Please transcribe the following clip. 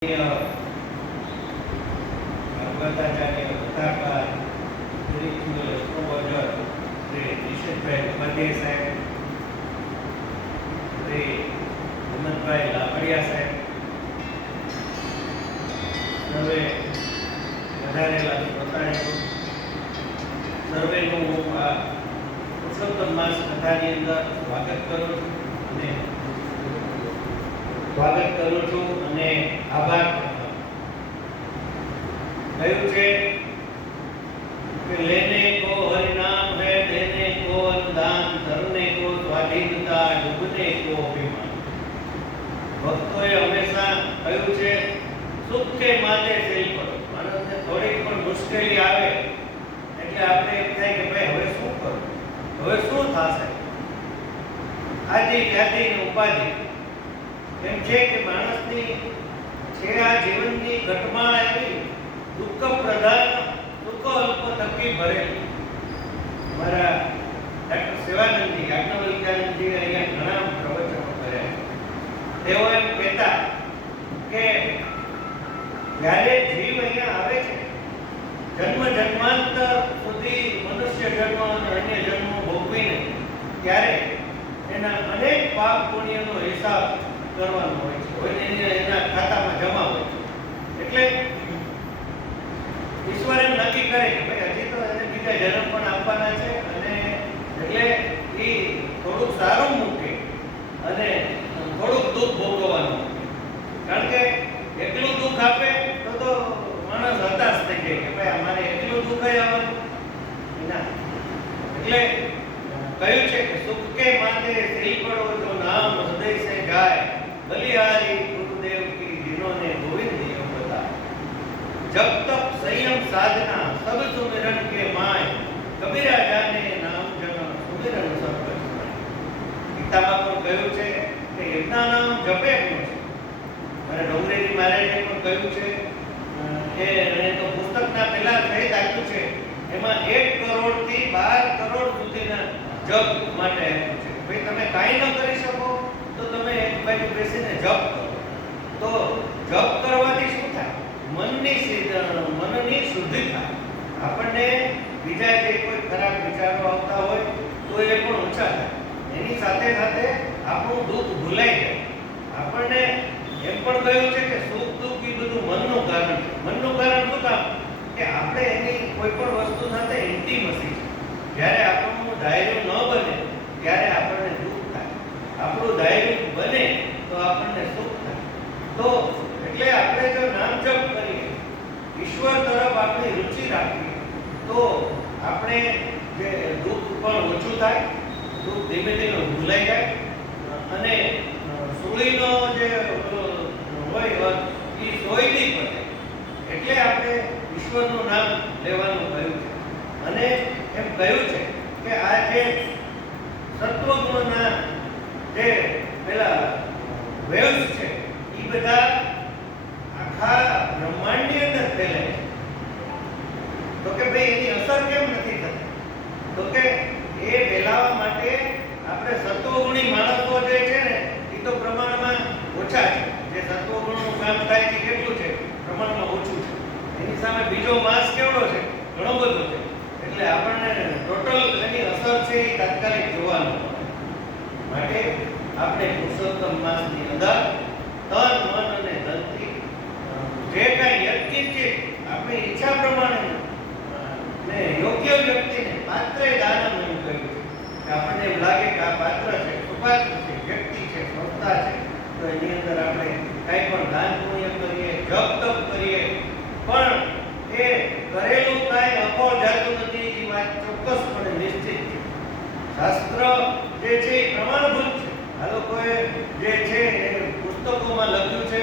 ભગવતાચાર્ય કથાકાર spiritual astrologer Shri Nishitbhai Upadhyay સાહેબ, શ્રી હિંમતભાઈ લાકડિયા સાહેબ, સર્વે વધારેલા શ્રોતાણીઓ, સર્વેનું હું આ પુરુષોત્તમ માસ કથાની અંદર સ્વાગત કરું છું અને આભાર કહ્યું છે કે લેને કો હરિનામ હૈ, દેને કો અનુદાન, ધરને કો સ્વાધીનતા, ડૂબને કો અભિમાન. ભક્તોએ હંમેશા કહ્યું છે સુખ કે માથે સેલ કરો. માણસને થોડીક પણ મુશ્કેલી આવે એટલે આપણે એમ થાય કે ભાઈ હવે શું કરું, હવે શું થશે, આદિ ખ્યાતિ ઉપાધિ. એમ છે કે માણસની છે આ જીવનની ઘટમાળ એવી દુઃખ પ્રધાન, દુઃખ અલ્પ થકી ભરેલી. મારા ડૉક્ટર શિવાનંદજી યાજ્ઞવલ્ક્યાનંદજી અહીંયા ઘણા પ્રવચનો કર્યા. તેઓ એમ કહેતા કે જ્યારે જીવ અહીંયા આવે છે, જન્મ જન્માંતર સુધી મનુષ્ય જન્મ અને અન્ય જન્મો ભોગવીને ત્યારે એના અનેક પાપ પુણ્યનો હિસાબ કરવાનો હોય છે, એના ખાતામાં જમા હોય છે. એટલે ઈશ્વરે નક્કી કરે કે ભાઈ હજી તો એને બીજા જન્મ પણ આપવાના છે, અને એટલે એ થોડુંક સારું મૂકે અને થોડુંક દુઃખ ભોગવવાનું. કારણ કે એકલું દુઃખ આપે તો માણસ હતાશ થઈ જાય કે ભાઈ અમારે એકલું દુઃખ જ આવવાનું ના. એટલે કહ્યું છે કે સુખ કે માથે શ્રી પડો જો નામ હૃદય સે ગાય, બલિહારી ગુરુદેવ કી जिन्होंने गोविंद योग बताया. जब तक संयम साधना सब सुमिरन के माय, कबीरा जाने नाम जन सुमिरन सब कछ. ગીતામાં પણ કહ્યું છે કે એમના નામ જપે પણ છે. મારે ડોંગરેજી મહારાજે પણ કહ્યું છે કે એને તો પુસ્તકના પહેલા સહિત આપ્યું છે, એમાં 1 કરોડ થી 12 કરોડ સુધીના જપ માટે આપ્યું છે. ભાઈ તમે કાંઈ ન કરી શકો તો તમે એક બાજુ બેસીને જપ કરો. તો જપ કરવાથી શું થાય? મનની શુદ્ધિ થાય. આપણને બીજા જે કોઈ ખરાબ વિચારો આવતા હોય તો એ પણ ઓછા થાય. એની સાથે સાથે આપણું દુઃખ ભૂલાઈ જાય. આપણને એમ પણ કહ્યું છે કે સુખ દુઃખ એ બધું મનનું કારણ છે. મનનું કારણ શું કામ? કે આપણે એની કોઈ પણ વસ્તુ સાથે ઇન્ટિમસી છે. જ્યારે આપણું ધાર્યું ન બને ત્યારે આપણને દુઃખ થાય. આપણું ધાર્યું બને તો આપણને સુખ થાય. તો એટલે આપણે જો નામ જપ કરીએ, ઈશ્વર તરફ આપણી રુચિ રાખીએ, તો આપણે જે દુઃખ પણ ઓછું થાય, દુઃખ ધીમે ધીમે ભૂલાઈ જાય, અને સૂળીનો જે હોય એ સોયથી પડે. એટલે આપણે ઈશ્વરનું નામ લેવાનું કહ્યું છે. અને એમ કહ્યું છે કે આ જે સત્વગુણના જે પેલા વેવ્સ છે એ બધા આખા બ્રહ્માંડની અંદર ફેલાય છે. તો કે ભાઈ એની અસર કેમ નથી થતી? તો કે એ ફેલાવા માટે આપણે સત્વગુણી માણસો જે છે ને એ તો પ્રમાણમાં ઓછા છે. જે સત્વગુણનું કામ થાય છે કેટલું છે? પ્રમાણમાં ઓછું છે. એની સામે બીજો માસ કેવડો છે? ઘણો બધો છે. એટલે આપણને ટોટલ એની અસર છે એ તાત્કાલિક જોવાનું માટે આપણે પુરુષોત્તમ માસની અંદર તન મન અને ધનથી જે કાંઈ યજ્ઞ છે આપણી ઈચ્છા પ્રમાણે ને યોગ્ય વ્યક્તિને પાત્રે દાનમ એમ કહ્યું છે કે આપણને એમ લાગે કે આ પાત્ર છે, સુપાત્ર છે, વ્યક્તિ છે, સંસ્થા છે, તો એની અંદર આપણે કાંઈ પણ દાન પુણ્ય કરીએ, જપ તપ કરીએ, પણ એ કરેલું કાંઈ અફળ જાતું નથી એ વાત ચોક્કસપણે નિશ્ચિત છે. શાસ્ત્ર જે છે એ પ્રમાણભૂત છે. આ લોકોએ જે છે એ પુસ્તકોમાં લખ્યું છે